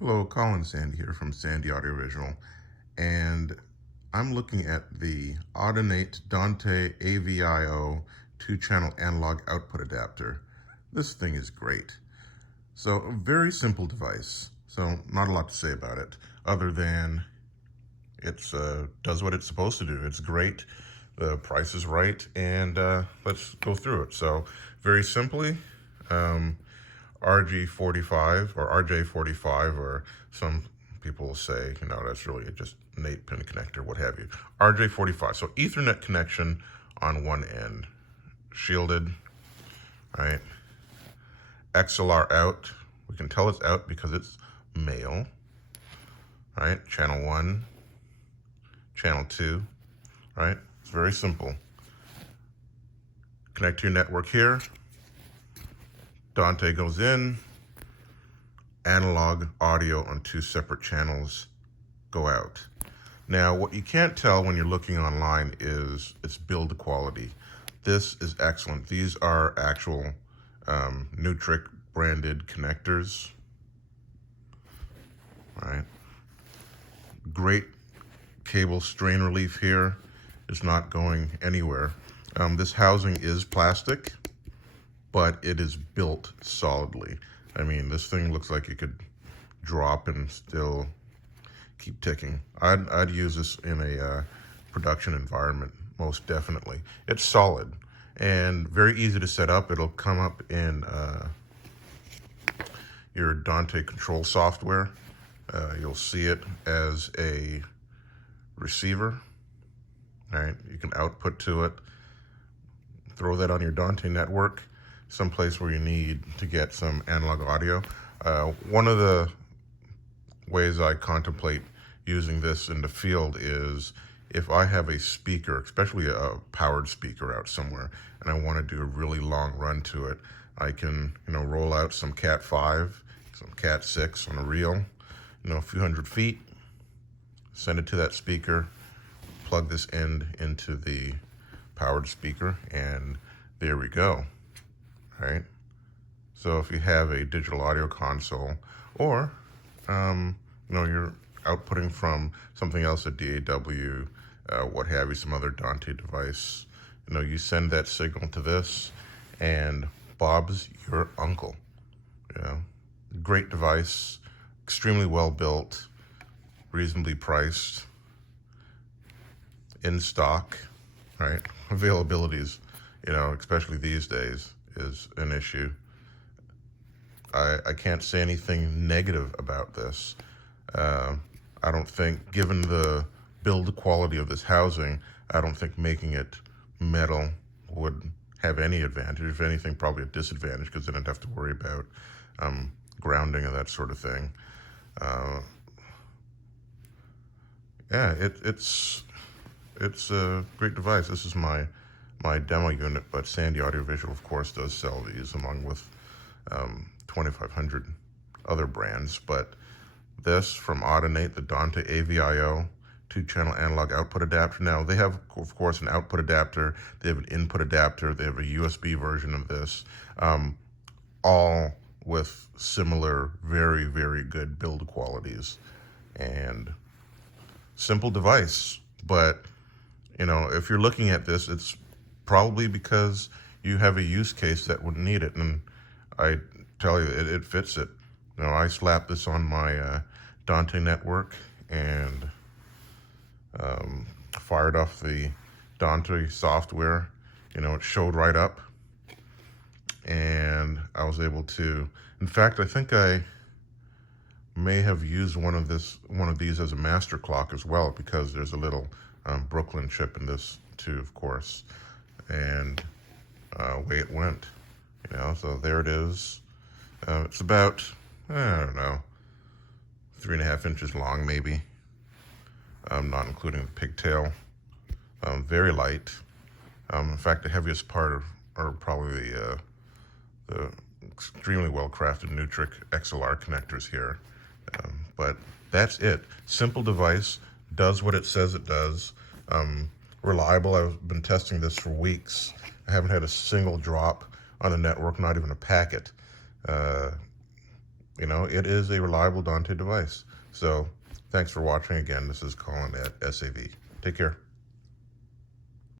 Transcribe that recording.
Hello, Colin Sandy here from Sandy Audiovisual, and I'm looking at the Audinate Dante AVIO 2-channel analog output adapter. This thing is great. So, a very simple device. So, not a lot to say about it, other than it does what it's supposed to do. It's great. The price is right, and let's go through it. So, very simply, RG45 or RJ45, or some people will say, that's really just an 8-pin connector, what have you. RJ45, so Ethernet connection on one end, shielded, right? XLR out, we can tell it's out because it's male, right? Channel 1, channel 2, right? It's very simple. Connect to your network here. Dante goes in, analog audio on 2 separate channels go out. Now, what you can't tell when you're looking online is its build quality. This is excellent. These are actual Nutric branded connectors. All right. Great cable strain relief here. It's not going anywhere. This housing is plastic, but it is built solidly. I mean, this thing looks like it could drop and still keep ticking. I'd use this in a production environment, most definitely. It's solid and very easy to set up. It'll come up in your Dante control software. You'll see it as a receiver. All right, you can output to it, throw that on your Dante network, someplace where you need to get some analog audio. One of the ways I contemplate using this in the field is if I have a speaker, especially a powered speaker out somewhere, and I want to do a really long run to it, I can, roll out some Cat 5, some Cat 6 on a reel, a few hundred feet, send it to that speaker, plug this end into the powered speaker, and there we go. All right. So if you have a digital audio console, or you're outputting from something else, a DAW, what have you, some other Dante device, you send that signal to this, and Bob's your uncle. Great device, extremely well built, reasonably priced, in stock, right? Availabilities, especially these days, is an issue. I can't say anything negative about this. I don't think, given the build quality of this housing, I don't think making it metal would have any advantage. If anything, probably a disadvantage, because then I'd have to worry about grounding and that sort of thing. It's a great device. This is my demo unit, but Sandy Audiovisual, of course, does sell these along with 2,500 other brands. But this from Audinate, the Dante AVIO 2-channel analog output adapter. Now, they have, of course, an output adapter. They have an input adapter. They have a USB version of this, all with similar, very, very good build qualities. And simple device, but if you're looking at this, it's probably because you have a use case that would need it, and I tell you, it fits it. I slapped this on my Dante network and fired off the Dante software. It showed right up, and I was able to. In fact, I think I may have used one of these as a master clock as well, because there's a little Brooklyn chip in this too, of course, and away it went. So there it is. It's about, I don't know, 3.5 inches long, maybe. Not including the pigtail. Very light. In fact, the heaviest part are probably the extremely well-crafted Nutric XLR connectors here. But that's it. Simple device, does what it says it does. Reliable. I've been testing this for weeks. I haven't had a single drop on the network, not even a packet. You know, it is a reliable Dante device. So thanks for watching again. This is Colin at SAV. Take care.